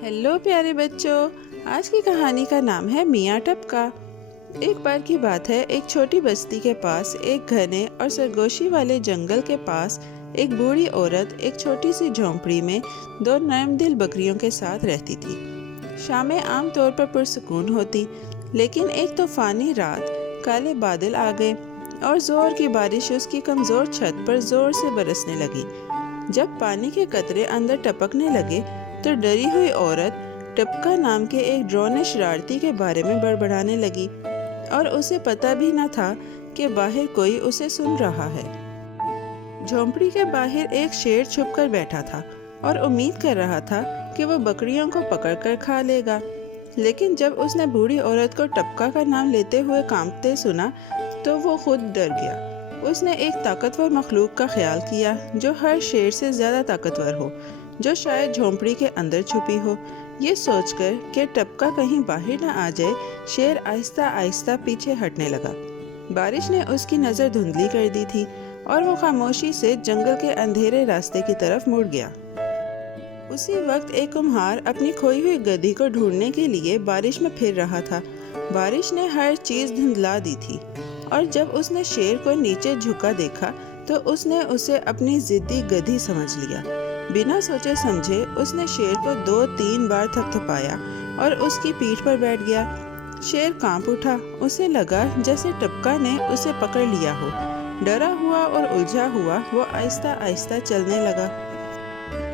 Hello प्यारे बच्चों, आज की कहानी का नाम है मियाँ टपका। एक बार की बात है, एक छोटी बस्ती के पास एक घने और सरगोशी वाले जंगल के पास एक बूढ़ी औरत एक छोटी सी झोंपड़ी में दो नरम दिल बकरियों के साथ रहती थी। शामें आमतौर पर पुरसुकून होती, लेकिन एक तूफानी रात काले बादल आ गए और जोर की बारिश उसकी कमजोर छत पर जोर से बरसने लगी। जब पानी के कतरे अंदर टपकने लगे तो डरी हुई औरत टपका नाम के एक ड्रोने शरारती के बारे में बड़बड़ाने लगी और उसे पता भी न था कि बाहर कोई उसे सुन रहा है। झोंपड़ी के बाहर एक शेर छुपकर बैठा था और उम्मीद कर रहा था कि वो बकरियों को पकड़कर खा लेगा। लेकिन जब उसने बूढ़ी औरत को टपका का नाम लेते हुए कांपते सुना तो वो खुद डर गया। उसने एक ताकतवर मखलूक का ख्याल किया जो हर शेर से ज्यादा ताकतवर हो, जो शायद झोंपड़ी के अंदर छुपी हो। ये सोचकर कि टपका कहीं बाहर न आ जाए, शेर आहिस्ता आहिस्ता पीछे हटने लगा। बारिश ने उसकी नज़र धुंधली कर दी थी और वो खामोशी से जंगल के अंधेरे रास्ते की तरफ मुड़ गया। उसी वक्त एक कुम्हार अपनी खोई हुई गधी को ढूंढने के लिए बारिश में फिर रहा था। बारिश ने हर चीज़ धुंधला दी थी और जब उसने शेर को नीचे झुका देखा तो उसने उसे अपनी जिद्दी गधी समझ लिया। बिना सोचे समझे उसने शेर को 2-3 बार थपथपाया और उसकी पीठ पर बैठ गया। शेर कांप उठा। उसे लगा जैसे टपका ने उसे पकड़ लिया हो। डरा हुआ और उलझा हुआ वो आहिस्ता आहिस्ता चलने लगा।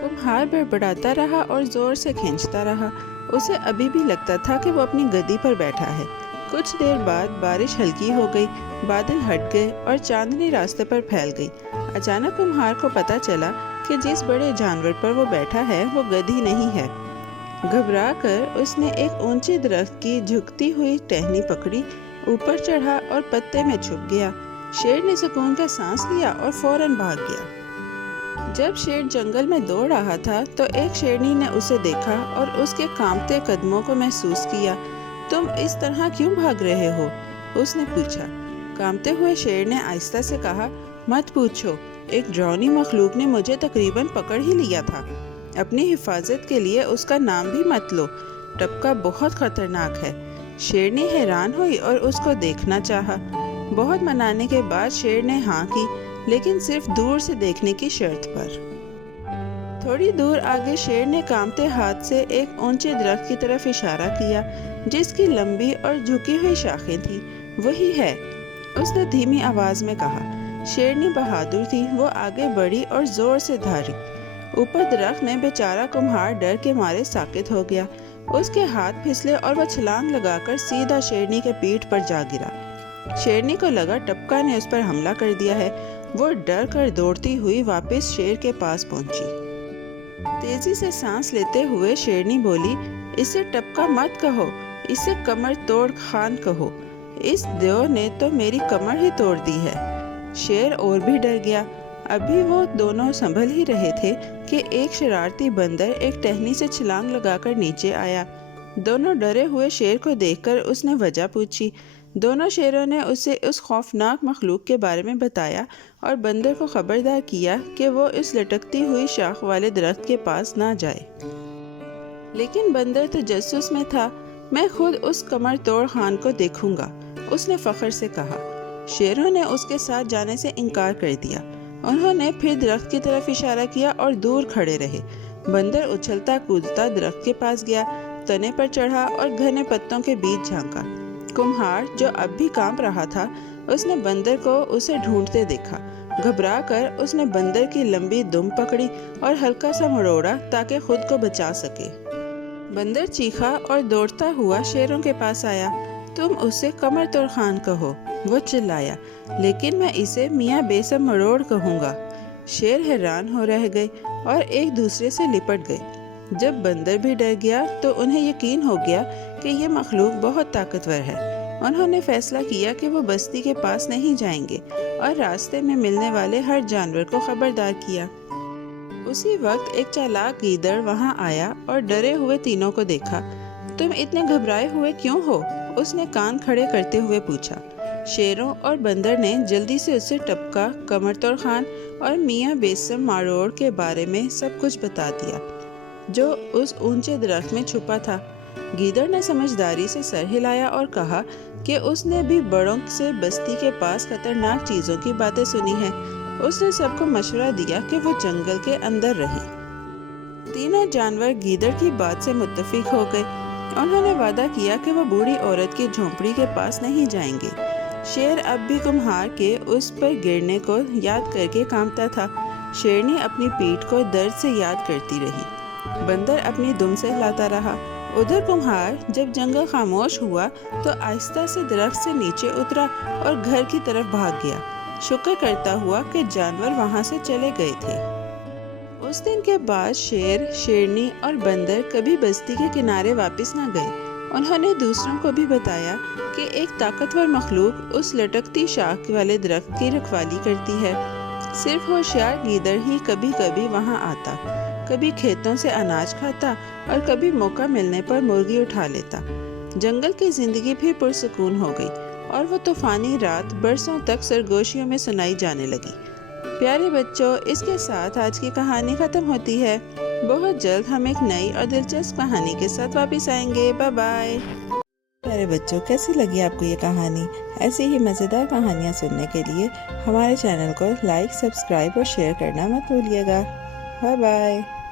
कुम्हार बड़बड़ाता रहा और जोर से खींचता रहा। उसे अभी भी लगता था कि वो अपनी गद्दी पर बैठा है। कुछ देर बाद बारिश हल्की हो गई, बादल हट गए और चांदनी रास्ते पर फैल गई। अचानक कुम्हार को पता चला कि जिस बड़े जानवर पर वो बैठा है वो गधी नहीं है। घबरा कर उसने एक ऊंचे दरख्त की झुकती हुई टहनी पकड़ी, ऊपर चढ़ा और पत्ते में छुप गया। शेर ने सुकून का सांस लिया और फौरन भाग गया। जब शेर जंगल में दौड़ रहा था तो एक शेरनी ने उसे देखा और उसके कांपते कदमों को महसूस किया। तुम इस तरह क्यों भाग रहे हो? उसने पूछा। कांपते हुए शेर ने आहिस्ता से कहा, मत पूछो, एक ड्रोनी मखलूक ने मुझे तकरीबन पकड़ ही लिया था। अपनी हिफाजत के लिए उसका नाम भी मत लो। टपका बहुत खतरनाक है। शेरनी हैरान हुई और उसको देखना चाहा। बहुत मनाने के बाद शेर ने हाँ की, लेकिन सिर्फ दूर से देखने की शर्त पर। थोड़ी दूर आगे शेर ने कांपते हाथ से एक ऊंचे दरख्त की तरफ इशारा किया जिसकी लंबी और झुकी हुई शाखें थी। वही है, उसने धीमी आवाज में कहा। शेरनी बहादुर थी। वो आगे बढ़ी और जोर से धारी। ऊपर दरख्त में बेचारा कुम्हार डर के मारे साकित हो गया। उसके हाथ फिसले और वह छलांग लगाकर सीधा शेरनी के पीठ पर जा गिरा। शेरनी को लगा टपका ने उस पर हमला कर दिया है। वो डर कर दौड़ती हुई वापस शेर के पास पहुंची। तेजी से सांस लेते हुए शेरनी बोली, इसे टपका मत कहो, इसे कमर तोड़ खान कहो। इस देव ने तो मेरी कमर ही तोड़ दी है। शेर और भी डर गया। अभी वो दोनों संभल ही रहे थे कि एक शरारती बंदर एक टहनी से छलांग लगाकर नीचे आया। दोनों डरे हुए शेर को देखकर उसने वजह पूछी। दोनों शेरों ने उसे उस खौफनाक मखलूक के बारे में बताया और बंदर को खबरदार किया कि वो इस लटकती हुई शाख वाले दरख्त के पास ना जाए। लेकिन बंदर तजस्सुस में था। मैं खुद उस कमर तोड़ खान को देखूंगा, उसने फख्र से कहा। शेरों ने उसके साथ जाने से इनकार कर दिया। उन्होंने फिर दरख्त की तरफ इशारा किया और दूर खड़े रहे। बंदर उछलता कूदता दरख्त के पास गया, तने पर चढ़ा और घने पत्तों के बीच झांका। कुम्हार, जो अब भी कांप रहा था, उसने बंदर को उसे ढूंढते देखा। घबरा कर उसने बंदर की लंबी दुम पकड़ी और हल्का सा मरोड़ा ताकि खुद को बचा सके। बंदर चीखा और दौड़ता हुआ शेरों के पास आया। तुम उसे कमर तोड़ खान कहो, वो चिल्लाया, लेकिन मैं इसे मियाँ बेसम मरोड़ कहूँगा। शेर हैरान हो रह गए और एक दूसरे से लिपट गए। जब बंदर भी डर गया तो उन्हें यकीन हो गया कि ये मखलूक बहुत ताकतवर है। उन्होंने फैसला किया कि वो बस्ती के पास नहीं जाएंगे और रास्ते में मिलने वाले हर जानवर को खबरदार किया। उसी वक्त एक चालाक गीदड़ वहां आया और डरे हुए तीनों को देखा। तुम इतने घबराए हुए क्यों हो? उसने कान खड़े करते हुए पूछा। शेरों और बंदर ने जल्दी से उसे टपका, कमर तोड़ खान और मियाँ बेसम मारोड़ के बारे में सब कुछ बता दिया। जो उस ऊंचे दरख्त में छुपा था। गीदड़ ने समझदारी से सर हिलाया और कहा कि उसने भी बड़ों से बस्ती के पास खतरनाक चीजों की बातें सुनी है। उसने सबको मशवरा दिया कि वो जंगल के अंदर रहें। तीनों जानवर गीदड़ की बात से मुत्तफिक हो गए। उन्होंने वादा किया कि वो बूढ़ी औरत की झोंपड़ी के पास नहीं जाएंगे। शेर अब भी कुम्हार के उस पर गिरने को याद करके कांपता था। शेरनी अपनी पीठ को दर्द से याद करती रही। बंदर अपनी दुम से हिलाता रहा। उधर कुम्हार जब जंगल खामोश हुआ तो आहिस्ता से दरख्त से नीचे उतरा और घर की तरफ भाग गया, शुक्र करता हुआ कि जानवर वहां से चले गए थे। उस दिन के बाद शेर, शेरनी और बंदर कभी बस्ती के किनारे वापस न गए। उन्होंने दूसरों को भी बताया कि एक ताकतवर मखलूक उस लटकती शाख वाले दरख्त की रखवाली करती है। सिर्फ होशियार गीदड़ ही कभी कभी वहां आता, कभी खेतों से अनाज खाता और कभी मौका मिलने पर मुर्गी उठा लेता। जंगल की जिंदगी फिर पुरसुकून हो गई और वो तूफानी रात बरसों तक सरगोशियों में सुनाई जाने लगी। प्यारे बच्चों, इसके साथ आज की कहानी खत्म होती है। बहुत जल्द हम एक नई और दिलचस्प कहानी के साथ वापस आएंगे। Bye bye. प्यारे बच्चों, कैसी लगी आपको ये कहानी? ऐसी ही मज़ेदार कहानियाँ सुनने के लिए हमारे चैनल को लाइक, सब्सक्राइब और शेयर करना मत भूलिएगा। Bye bye.